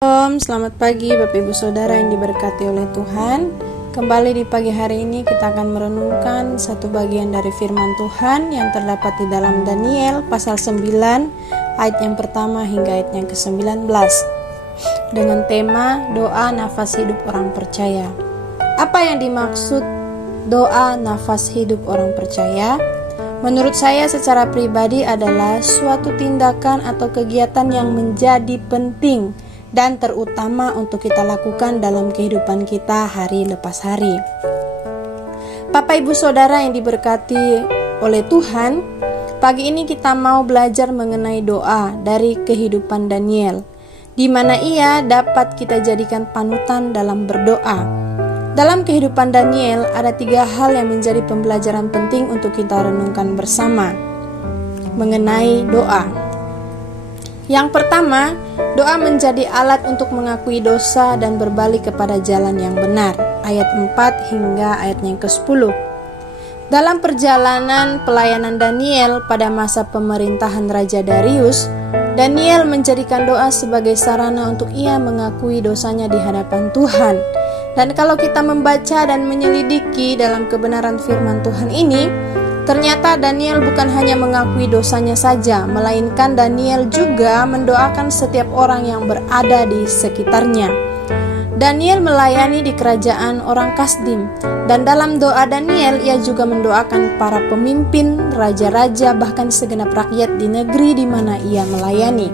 Selamat pagi Bapak Ibu Saudara yang diberkati oleh Tuhan. Kembali di pagi hari ini kita akan merenungkan satu bagian dari firman Tuhan yang terdapat di dalam Daniel pasal 9 ayat yang pertama hingga ayat yang ke-19 dengan tema doa nafas hidup orang percaya. Apa yang dimaksud doa nafas hidup orang percaya? Menurut saya secara pribadi adalah suatu tindakan atau kegiatan yang menjadi penting dan terutama untuk kita lakukan dalam kehidupan kita hari lepas hari. Bapak Ibu Saudara yang diberkati oleh Tuhan, pagi ini kita mau belajar mengenai doa dari kehidupan Daniel, di mana ia dapat kita jadikan panutan dalam berdoa. Dalam kehidupan Daniel ada 3 hal yang menjadi pembelajaran penting untuk kita renungkan bersama mengenai doa. Yang pertama, doa menjadi alat untuk mengakui dosa dan berbalik kepada jalan yang benar. Ayat 4 hingga ayat yang ke-10. Dalam perjalanan pelayanan Daniel pada masa pemerintahan Raja Darius, Daniel menjadikan doa sebagai sarana untuk ia mengakui dosanya di hadapan Tuhan. Dan kalau kita membaca dan menyelidiki dalam kebenaran firman Tuhan ini, ternyata Daniel bukan hanya mengakui dosanya saja, melainkan Daniel juga mendoakan setiap orang yang berada di sekitarnya. Daniel melayani di kerajaan orang Kasdim, dan dalam doa Daniel ia juga mendoakan para pemimpin, raja-raja, bahkan segenap rakyat di negeri di mana ia melayani.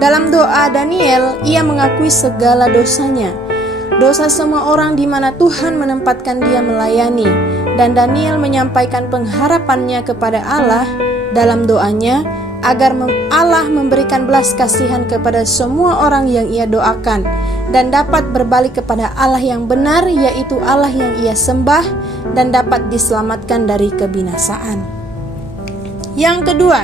Dalam doa Daniel, ia mengakui segala dosanya, dosa semua orang di mana Tuhan menempatkan dia melayani. Dan Daniel menyampaikan pengharapannya kepada Allah dalam doanya agar Allah memberikan belas kasihan kepada semua orang yang ia doakan dan dapat berbalik kepada Allah yang benar, yaitu Allah yang ia sembah, dan dapat diselamatkan dari kebinasaan. Yang kedua,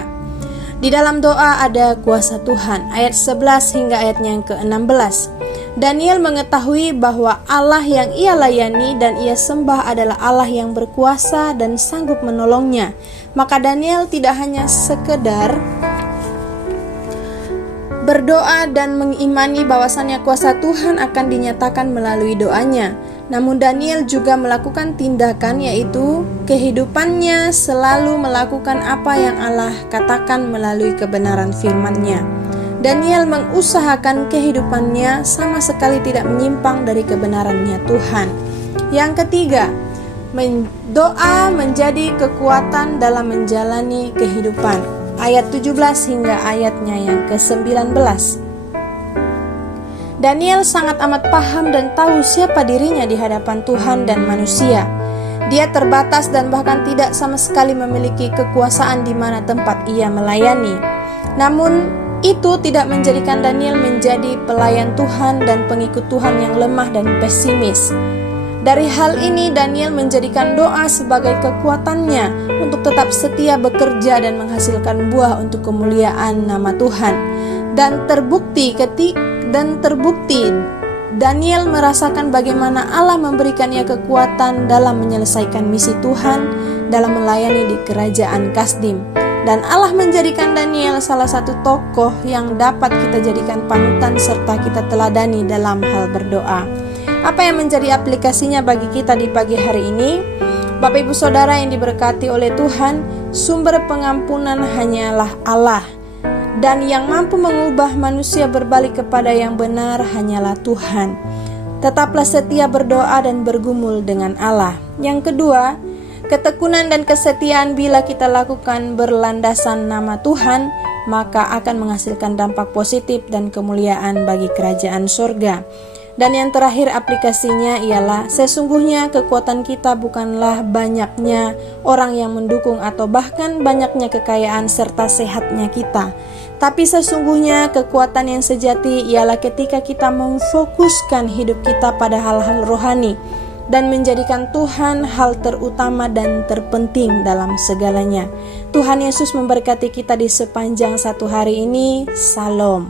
di dalam doa ada kuasa Tuhan. Ayat 11 hingga ayatnya yang ke-16. Daniel mengetahui bahwa Allah yang ia layani dan ia sembah adalah Allah yang berkuasa dan sanggup menolongnya. Maka Daniel tidak hanya sekedar berdoa dan mengimani bahwasannya kuasa Tuhan akan dinyatakan melalui doanya, namun Daniel juga melakukan tindakan, yaitu kehidupannya selalu melakukan apa yang Allah katakan melalui kebenaran firman-Nya. Daniel mengusahakan kehidupannya sama sekali tidak menyimpang dari kebenarannya Tuhan. Yang ketiga, doa menjadi kekuatan dalam menjalani kehidupan. Ayat 17 hingga ayatnya yang ke-19. Daniel sangat amat paham dan tahu siapa dirinya di hadapan Tuhan dan manusia. Dia terbatas dan bahkan tidak sama sekali memiliki kekuasaan di mana tempat ia melayani. Namun itu tidak menjadikan Daniel menjadi pelayan Tuhan dan pengikut Tuhan yang lemah dan pesimis. Dari hal ini Daniel menjadikan doa sebagai kekuatannya untuk tetap setia bekerja dan menghasilkan buah untuk kemuliaan nama Tuhan. Dan terbukti Daniel merasakan bagaimana Allah memberikannya kekuatan dalam menyelesaikan misi Tuhan dalam melayani di kerajaan Kasdim. Dan Allah menjadikan Daniel salah satu tokoh yang dapat kita jadikan panutan serta kita teladani dalam hal berdoa. Apa yang menjadi aplikasinya bagi kita di pagi hari ini? Bapak Ibu Saudara yang diberkati oleh Tuhan, sumber pengampunan hanyalah Allah. Dan yang mampu mengubah manusia berbalik kepada yang benar hanyalah Tuhan. Tetaplah setia berdoa dan bergumul dengan Allah. Yang kedua, ketekunan dan kesetiaan bila kita lakukan berlandasan nama Tuhan, maka akan menghasilkan dampak positif dan kemuliaan bagi kerajaan surga. Dan yang terakhir aplikasinya ialah sesungguhnya kekuatan kita bukanlah banyaknya orang yang mendukung atau bahkan banyaknya kekayaan serta sehatnya kita. Tapi sesungguhnya kekuatan yang sejati ialah ketika kita memfokuskan hidup kita pada hal-hal rohani dan menjadikan Tuhan hal terutama dan terpenting dalam segalanya. Tuhan Yesus memberkati kita di sepanjang satu hari ini. Salam.